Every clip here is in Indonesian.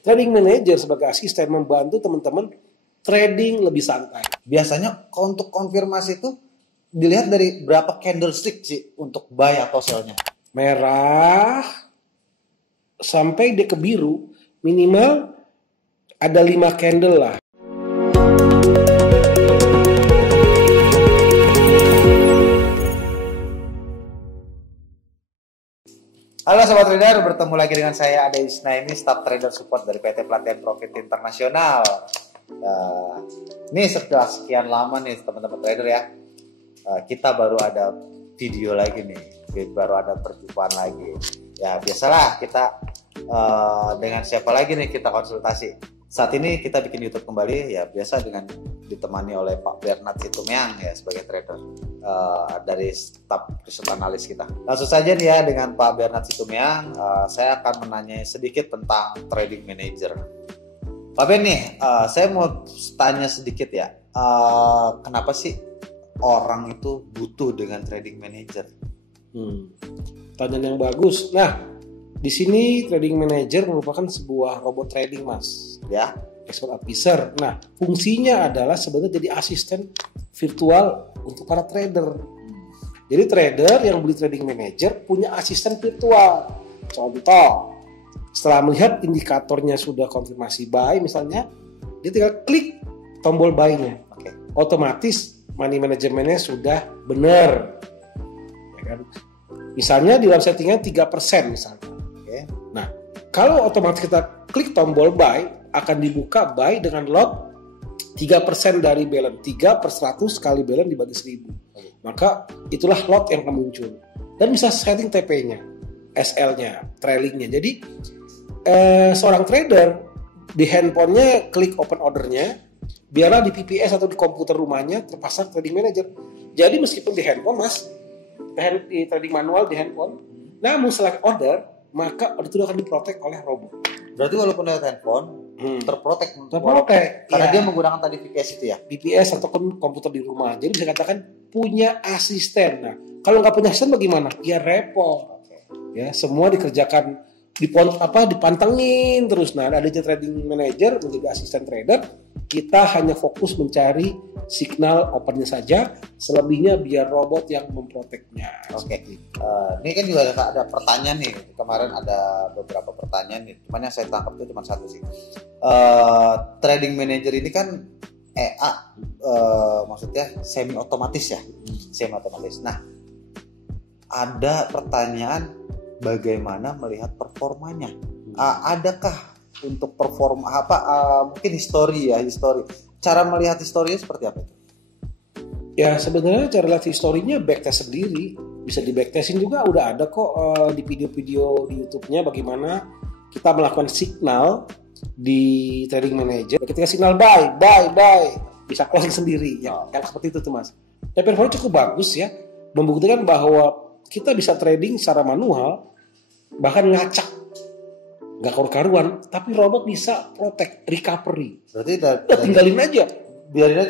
Trading manager sebagai asisten membantu teman-teman trading lebih santai. Biasanya untuk konfirmasi itu dilihat dari berapa candlestick sih untuk buy atau sell-nya? Merah sampai dia ke biru minimal ada 5 candle lah. Halo Sobat Trader, bertemu lagi dengan saya Ade Isnaini, Staff Trader Support dari PT Pelatihan Profit Internasional. Ini setelah sekian lama nih teman-teman trader ya, kita baru ada video lagi nih, baru ada perjumpaan lagi. Ya biasalah kita dengan siapa lagi nih kita konsultasi. Saat ini kita bikin YouTube kembali ya, biasa dengan ditemani oleh Pak Bernard Situmyang ya sebagai trader dari staf riset analis kita. Langsung saja nih ya dengan Pak Bernard Situmyang, saya akan menanyai sedikit tentang trading manager. Pak Ben nih, saya mau tanya sedikit ya, kenapa sih orang itu butuh dengan trading manager? Pertanyaan yang bagus. Nah, di sini trading manager merupakan sebuah robot trading, Mas. Ya, Expert officer. Nah, fungsinya adalah sebenarnya jadi asisten virtual untuk para trader. Jadi trader yang beli trading manager punya asisten virtual. Contoh, setelah melihat indikatornya sudah konfirmasi buy misalnya, dia tinggal klik tombol buy-nya. Oke. Otomatis money manajemennya sudah benar. Ya kan? Misalnya di dalam settingan 3% misalnya. Oke. Nah, kalau otomatis kita klik tombol buy, akan dibuka buy dengan lot 3% dari balance. 3 per 100 kali balance dibagi 1000. Maka itulah lot yang akan muncul. Dan bisa setting TP-nya, SL-nya, trailingnya. Jadi seorang trader di handphonenya klik open ordernya, biarlah di PPS atau di komputer rumahnya terpasang trading manager. Jadi meskipun di handphone Mas, di trading manual di handphone, namun setelah order, maka order itu akan diprotek oleh robot. Berarti walaupun lewat handphone terprotek karena ya. Dia menggunakan tadi VPS itu ya, VPS ataupun komputer di rumah. Jadi bisa katakan punya asisten. Nah, kalau nggak punya asisten bagaimana? Ya repot. Ya, semua dikerjakan dipantengin terus. Nah, adanya trading manager menjadi asisten trader, kita hanya fokus mencari signal opennya saja, selebihnya biar robot yang memproteknya. Oke. Ini kan juga ada pertanyaan nih. Kemarin ada beberapa pertanyaan nih. Cuman yang saya tangkap itu cuma satu sih. Trading manager ini kan maksudnya semi otomatis ya. Semi otomatis. Nah, ada pertanyaan bagaimana melihat performanya? Adakah untuk performa mungkin histori. Cara melihat historinya seperti apa itu? Ya sebenarnya cara lihat historinya backtest sendiri, bisa di backtestin juga, udah ada kok di video-video di YouTube-nya bagaimana kita melakukan signal di trading manager. Ketika signal buy, bisa closing sendiri yang seperti itu tuh Mas. Dan performanya cukup bagus ya, membuktikan bahwa kita bisa trading secara manual, bahkan ngacak, nggak karu-karuan, tapi robot bisa protect, recovery. Berarti tinggalin aja. Biarin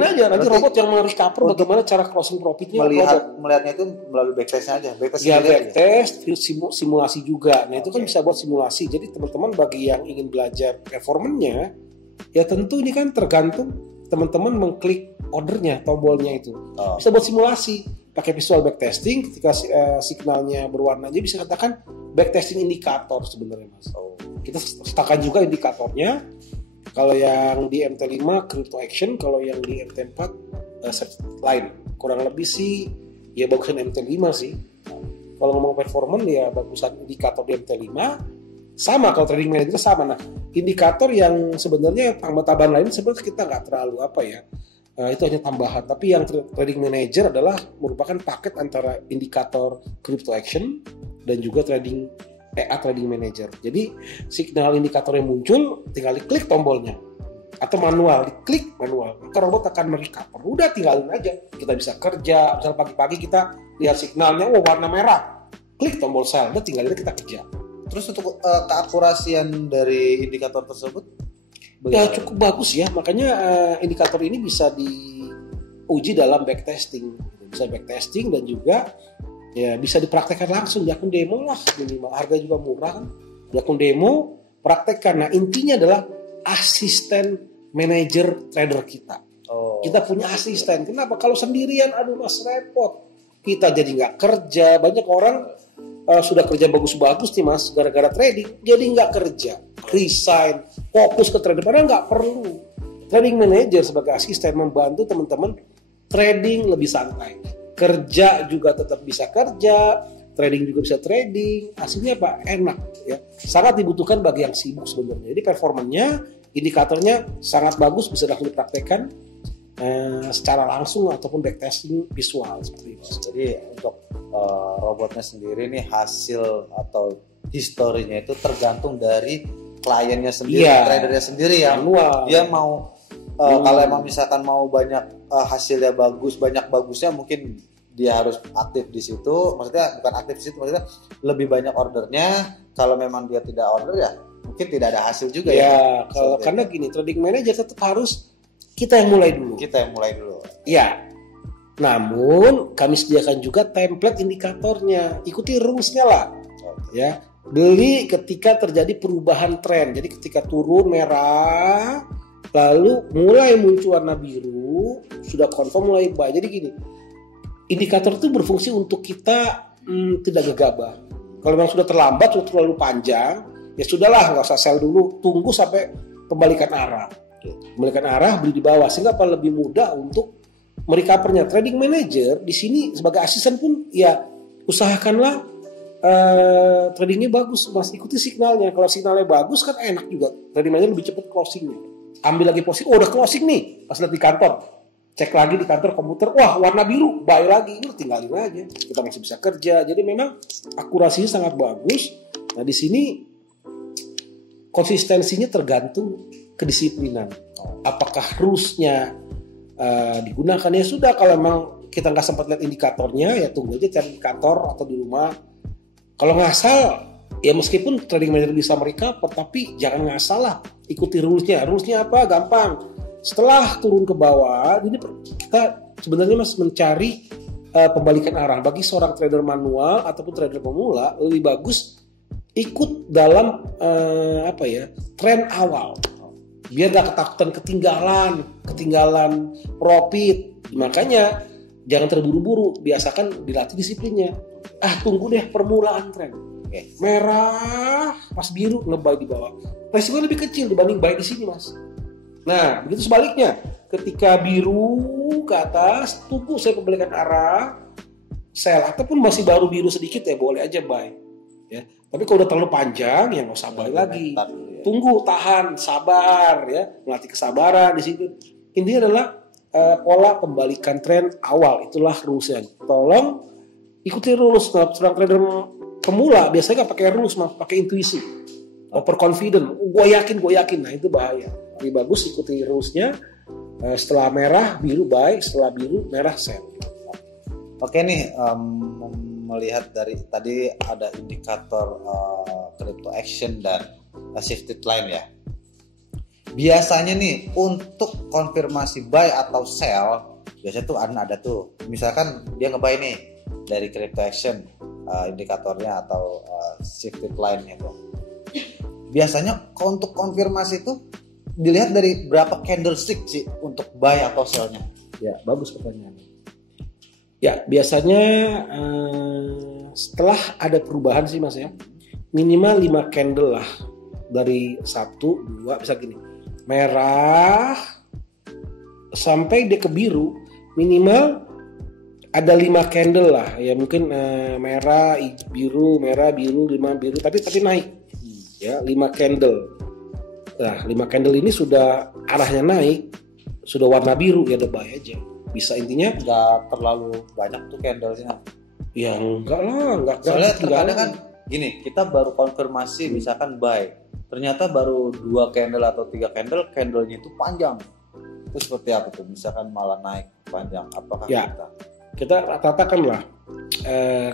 aja nanti robot yang recover bagaimana cara closing profitnya. Melihatnya itu melalui backtestnya aja. Backtest, simulasi juga. Nah itu kan bisa buat simulasi. Jadi teman-teman bagi yang ingin belajar performanya, ya tentu ini kan tergantung teman-teman mengklik ordernya, tombolnya itu. Bisa buat simulasi, pakai visual backtesting. Ketika signalnya berwarna aja bisa katakan backtesting indikator sebenarnya Mas. Kita sertakan juga indikatornya. Kalau yang di MT5 crypto action, kalau yang di MT4 lain. Kurang lebih sih ya bagusan MT5 sih. Kalau ngomong performance ya bagusan indikator di MT5. Sama kalau trading manager sama. Nah, indikator yang sebenarnya tambahan lain sebenarnya kita nggak terlalu itu hanya tambahan. Tapi yang trading manager adalah merupakan paket antara indikator crypto action dan juga trading manager. Jadi signal indikator yang muncul tinggal diklik tombolnya atau diklik manual, maka robot akan merecover. Udah tinggalin aja. Kita bisa kerja, misalnya pagi-pagi kita lihat signalnya warna merah, klik tombol sell, udah tinggalin kita kerja. Terus untuk keakurasian dari indikator tersebut ya cukup bagus ya. Makanya indikator ini bisa diuji dalam backtesting. Bisa backtesting dan juga ya bisa dipraktekkan langsung di akun demo lah minimal. Harga juga murah kan. Di akun demo praktekkan. Nah intinya adalah asisten manajer trader kita. Kita punya asisten. Kenapa? Kalau sendirian, aduh mas repot. Kita jadi nggak kerja. Banyak orang sudah kerja bagus-bagus nih mas, gara-gara trading, jadi nggak kerja, resign, fokus ke trading. Padahal nggak perlu. Trading manager sebagai asisten membantu teman-teman trading lebih santai. Kerja juga tetap bisa kerja, trading juga bisa trading. Hasilnya apa? Enak ya. Sangat dibutuhkan bagi yang sibuk sebenarnya. Jadi performanya, indikatornya sangat bagus, bisa langsung dipraktekkan secara langsung ataupun backtesting visual seperti itu. Jadi untuk robotnya sendiri nih hasil atau historinya itu tergantung dari kliennya sendiri, tradernya sendiri ya. Dia mau kalau emang misalkan mau banyak hasilnya bagus, banyak bagusnya, mungkin dia harus aktif di situ. Maksudnya bukan aktif di situ, maksudnya lebih banyak ordernya. Kalau memang dia tidak order ya mungkin tidak ada hasil juga ya. Karena gini, trading manager tetap harus kita yang mulai dulu. Ya. Namun kami sediakan juga template indikatornya. Ikuti rules-nya lah. Ya. Beli ketika terjadi perubahan tren. Jadi ketika turun merah, lalu mulai muncul warna biru, sudah confirm mulai buy. Jadi gini, indikator itu berfungsi untuk kita tidak gegabah. Kalau memang sudah terlambat, sudah terlalu panjang, ya sudahlah, nggak usah sell dulu. Tunggu sampai pembalikan arah. Pembalikan arah, beli di bawah, sehingga apa lebih mudah untuk merecovernya. Trading manager di sini sebagai asisten pun ya usahakanlah tradingnya bagus, mas, ikuti signalnya. Kalau signalnya bagus kan enak juga. Trading manager lebih cepat closingnya. Ambil lagi posisi, udah closing nih, pas lihat di kantor, cek lagi di kantor komputer, wah warna biru, buy lagi, ini tinggalin aja. Kita masih bisa kerja. Jadi memang akurasinya sangat bagus. Nah di sini konsistensinya tergantung kedisiplinan. Apakah rules-nya digunakan? Ya sudah, kalau memang kita nggak sempat lihat indikatornya, ya tunggu aja cari indikator atau di rumah. Kalau ngasal, ya meskipun trading manager bisa merecover, tapi jangan ngasal lah. Ikuti rules-nya. Rules-nya apa? Gampang. Setelah turun ke bawah, ini kita sebenarnya mas mencari pembalikan arah. Bagi seorang trader manual ataupun trader pemula, lebih bagus ikut dalam tren awal. Biar gak ketakutan ketinggalan profit. Makanya jangan terburu-buru, biasakan dilatih disiplinnya. Tunggu deh permulaan tren. Merah pas biru nge-buy di bawah. Resiko lebih kecil dibanding buy di sini mas. Nah begitu sebaliknya, ketika biru ke atas, tunggu saya pembalikan arah, sell, ataupun masih baru biru sedikit ya boleh aja buy. Ya. Tapi kalau udah terlalu panjang ya nggak usah buy lagi. Tunggu, tahan, sabar ya, melatih kesabaran di situ. Intinya adalah pola pembalikan tren awal, itulah rulesnya. Tolong ikuti rules. Nah, seorang trader pemula biasanya nggak pakai rules, pakai intuisi, overconfident. Gue yakin. Nah itu bahaya. Lebih bagus ikuti rulesnya. Setelah merah biru buy, setelah biru merah sell. Oke nih, melihat dari tadi ada indikator crypto action dan shifted line ya. Biasanya nih untuk konfirmasi buy atau sell, biasanya tuh ada tuh. Misalkan dia nge-buy nih dari crypto action, indikatornya atau shifted line itu. Biasanya untuk konfirmasi itu dilihat dari berapa candlestick sih untuk buy atau sell-nya? Ya, bagus pertanyaannya. Ya, biasanya setelah ada perubahan sih mas ya, minimal 5 candle lah. Dari 1, 2, bisa gini, merah sampai dia ke biru, minimal ada 5 candle lah. Ya mungkin merah, biru, 5 biru, tapi naik. Ya, 5 candle. Nah, 5 candle ini sudah arahnya naik, sudah warna biru, ya udah buy aja. Bisa, intinya nggak terlalu banyak tuh candlenya. Ya enggak lah, enggak. Soalnya terkadang kan gini, kita baru konfirmasi misalkan buy, ternyata baru 2 candle atau 3 candlenya itu panjang. Itu seperti apa tuh? Misalkan malah naik panjang, apakah ya, kita rata-ratakan lah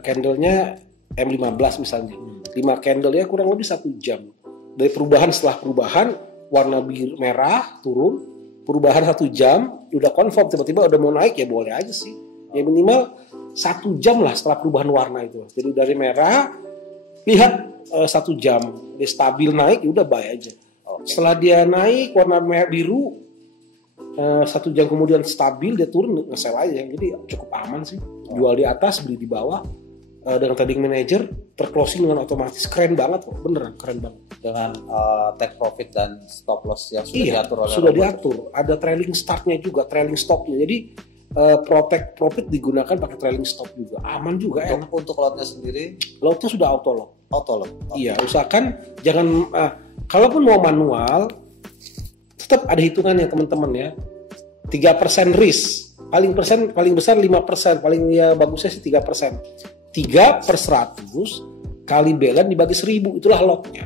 candlenya M15 misalnya, 5 candle ya kurang lebih 1 jam. Dari perubahan, setelah perubahan warna biru merah turun, perubahan 1 jam udah confirm, tiba-tiba udah mau naik, ya boleh aja sih. Ya minimal 1 jam lah setelah perubahan warna itu. Jadi dari merah lihat 1 jam dia stabil naik, ya udah buy aja. Setelah dia naik warna merah biru 1 jam kemudian stabil dia turun, nge-sell aja. Jadi cukup aman sih. Jual di atas, beli di bawah. Dengan trading manager terclosing dengan otomatis, keren banget kok, beneran keren banget. Dengan take profit dan stop loss yang sudah diatur oleh sudah diatur. Ada trailing startnya juga, trailing stopnya. Jadi protect profit digunakan pakai trailing stop juga, aman juga. Untuk lotnya sendiri, lotnya sudah auto lock. Okay. Iya, usahakan jangan kalaupun mau manual tetap ada hitungannya teman-teman ya. 3% risk, paling besar 5%, paling ya bagusnya sih 3%. 3/100 kali balance dibagi 1000, itulah lotnya.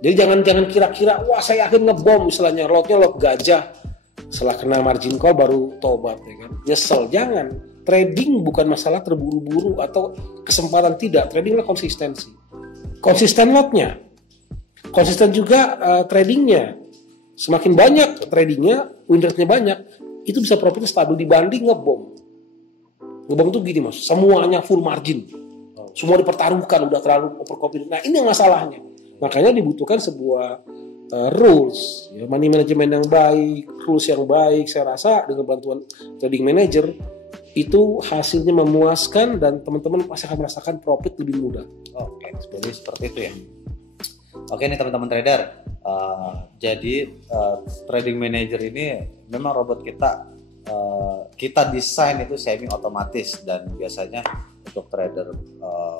Jadi jangan kira-kira wah saya yakin ngebom, misalnya lotnya lot gajah, setelah kena margin call baru tobat ya kan. Nyesel, jangan. Trading bukan masalah terburu-buru atau kesempatan, tidak. Tradinglah konsistensi. Konsisten lotnya, konsisten juga tradingnya. Semakin banyak tradingnya, win rate-nya banyak, itu bisa profitnya stabil dibanding ngebom. Ngebom itu gini mas, semuanya full margin, semua dipertaruhkan, udah terlalu overconfident. Nah ini yang masalahnya. Makanya dibutuhkan sebuah rules, ya, money management yang baik, rules yang baik. Saya rasa dengan bantuan trading manager itu hasilnya memuaskan dan teman-teman pasti akan merasakan profit lebih mudah. Oke, jadi seperti itu ya. Oke nih teman-teman trader, jadi trading manager ini memang robot kita desain itu semi otomatis, dan biasanya untuk trader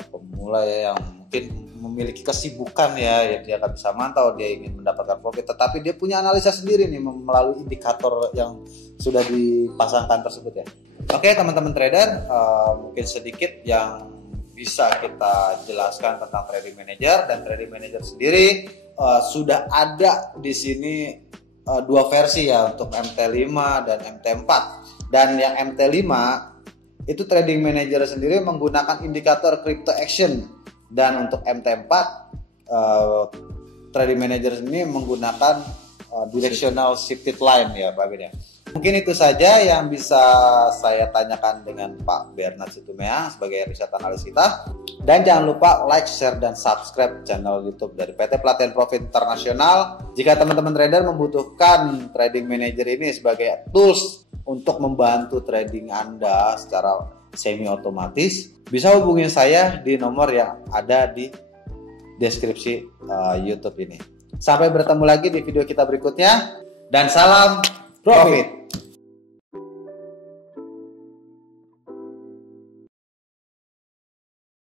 pemula ya, yang mungkin memiliki kesibukan ya, dia akan bisa mantau, dia ingin mendapatkan profit, tetapi dia punya analisa sendiri nih melalui indikator yang sudah dipasangkan tersebut ya. Oke teman-teman trader, mungkin sedikit yang bisa kita jelaskan tentang trading manager. Dan trading manager sendiri sudah ada di sini 2 versi ya, untuk MT5 dan MT4. Dan yang MT5 itu trading manager sendiri menggunakan indikator crypto action, dan untuk MT4 trading manager ini menggunakan directional shifted line ya Pak Ben ya. Mungkin itu saja yang bisa saya tanyakan dengan Pak Bernard Situmea sebagai riset analis kita. Dan jangan lupa like, share, dan subscribe channel YouTube dari PT Pelatihan Profit Internasional. Jika teman-teman trader membutuhkan trading manager ini sebagai tools untuk membantu trading Anda secara semi otomatis, bisa hubungi saya di nomor yang ada di deskripsi YouTube ini. Sampai bertemu lagi di video kita berikutnya, dan salam profit.